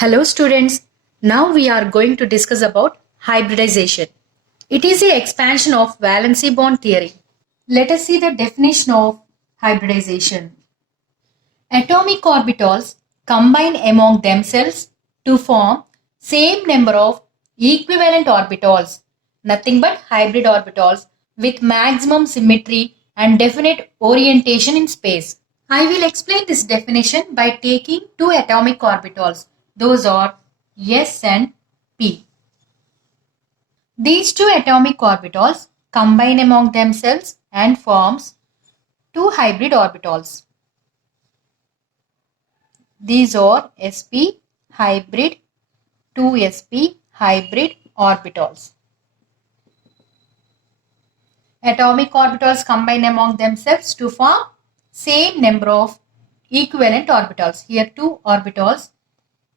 Hello students, now we are going to discuss about hybridization. It is the expansion of valency bond theory. Let us see the definition of hybridization. Atomic orbitals combine among themselves to form same number of equivalent orbitals, nothing but hybrid orbitals with maximum symmetry and definite orientation in space. I will explain this definition by taking two atomic orbitals. Those are S and P. These two atomic orbitals combine among themselves and forms two hybrid orbitals. These are sp hybrid, 2sp hybrid orbitals. Atomic orbitals combine among themselves to form same number of equivalent orbitals. Here two orbitals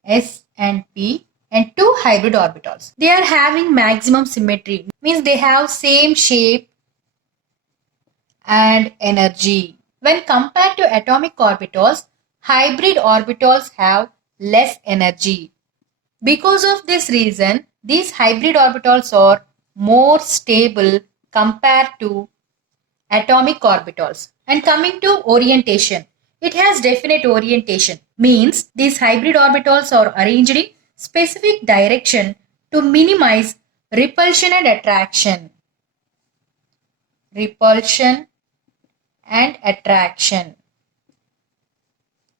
S and P and two hybrid orbitals. They are having maximum symmetry, means they have same shape and energy. When compared to atomic orbitals, hybrid orbitals have less energy. Because of this reason, these hybrid orbitals are more stable compared to atomic orbitals. And coming to orientation, it has definite orientation, means these hybrid orbitals are arranged in specific direction to minimize repulsion and attraction. Repulsion and attraction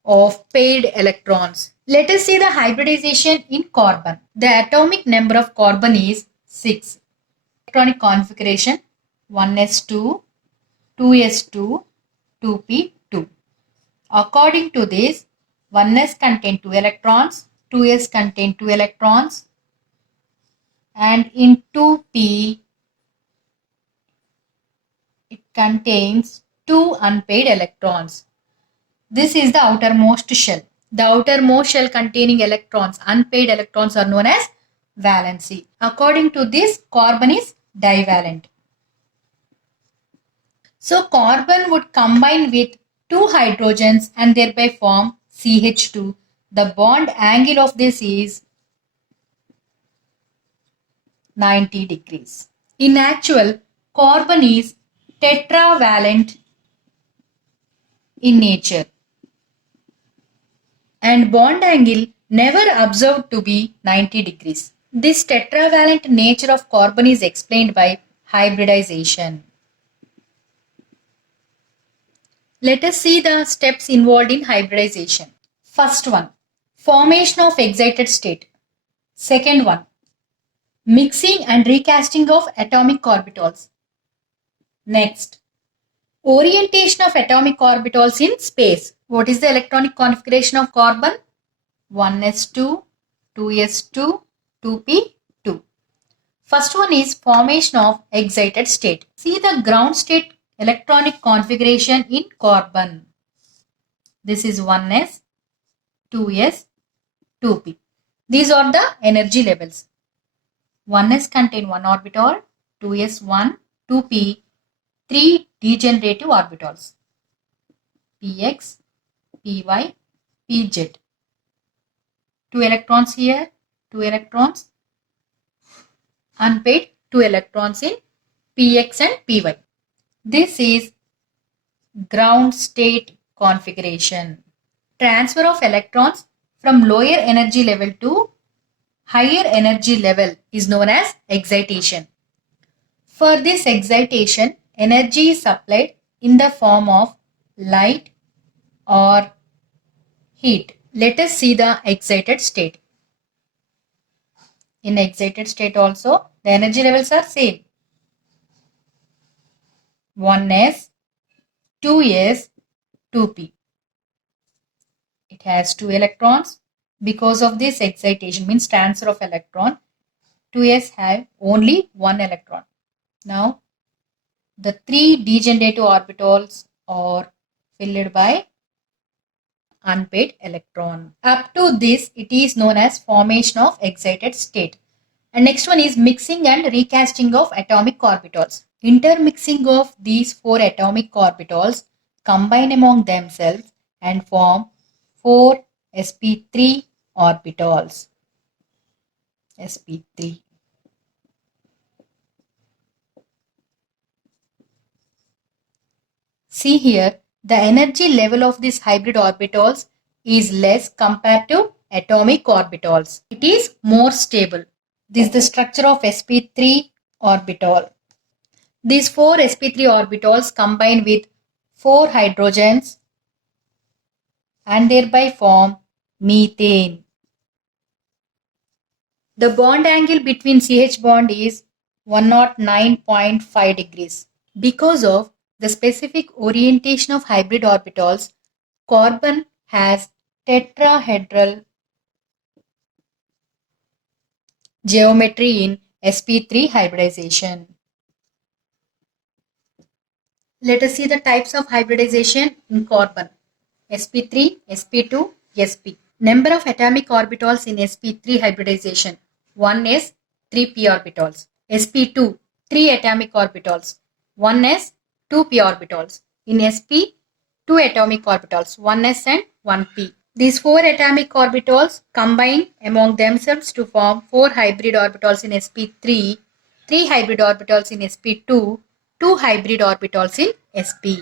of paired electrons. Let us see the hybridization in carbon. The atomic number of carbon is 6. Electronic configuration 1s2, 2s2, 2p2. According to this, 1s contain 2 electrons, 2s contain 2 electrons, and in 2p it contains 2 unpaired electrons. This is the outermost shell. The outermost shell containing electrons, unpaired electrons, are known as valency. According to this, carbon is divalent. So carbon would combine with two hydrogens and thereby form CH2. The bond angle of this is 90 degrees. In actual, carbon is tetravalent in nature, and bond angle never observed to be 90 degrees. This tetravalent nature of carbon is explained by hybridization. Let us see the steps involved in hybridization. First one, formation of excited state. Second one, mixing and recasting of atomic orbitals. Next, orientation of atomic orbitals in space. What is the electronic configuration of carbon? 1s2, 2s2, 2p2. First one is formation of excited state. See the ground state electronic configuration in carbon. This is 1s, 2s, 2p. These are the energy levels. 1s contain 1 orbital, 2s 1, 2p 3 degenerative orbitals. px, py, pz. 2 electrons here, 2 electrons. Unpaired 2 electrons in px and py. This is ground state configuration. Transfer of electrons from lower energy level to higher energy level is known as excitation. For this excitation, energy is supplied in the form of light or heat. Let us see the excited state. In excited state also, the energy levels are same. 1s, 2s, 2p. It has 2 electrons. Because of this excitation, means transfer of electron, 2s have only 1 electron. Now, the 3 degenerative orbitals are filled by unpaired electron. Up to this, it is known as formation of excited state. And next one is mixing and recasting of atomic orbitals. Intermixing of these 4 atomic orbitals combine among themselves and form 4 sp3 orbitals. sp3. See here, the energy level of these hybrid orbitals is less compared to atomic orbitals. It is more stable. This is the structure of sp3 orbital. These 4 sp3 orbitals combine with 4 hydrogens and thereby form methane. The bond angle between CH bond is 109.5 degrees. Because of the specific orientation of hybrid orbitals, carbon has tetrahedral geometry in sp3 hybridization. Let us see the types of hybridization in carbon. sp3, sp2, sp. Number of atomic orbitals in sp3 hybridization. 1s, 3p orbitals. sp2, 3 atomic orbitals. 1s, 2p orbitals. In sp, 2 atomic orbitals, 1s and 1p. These 4 atomic orbitals combine among themselves to form 4 hybrid orbitals in sp3, 3 hybrid orbitals in sp2, 2 hybrid orbitals in sp.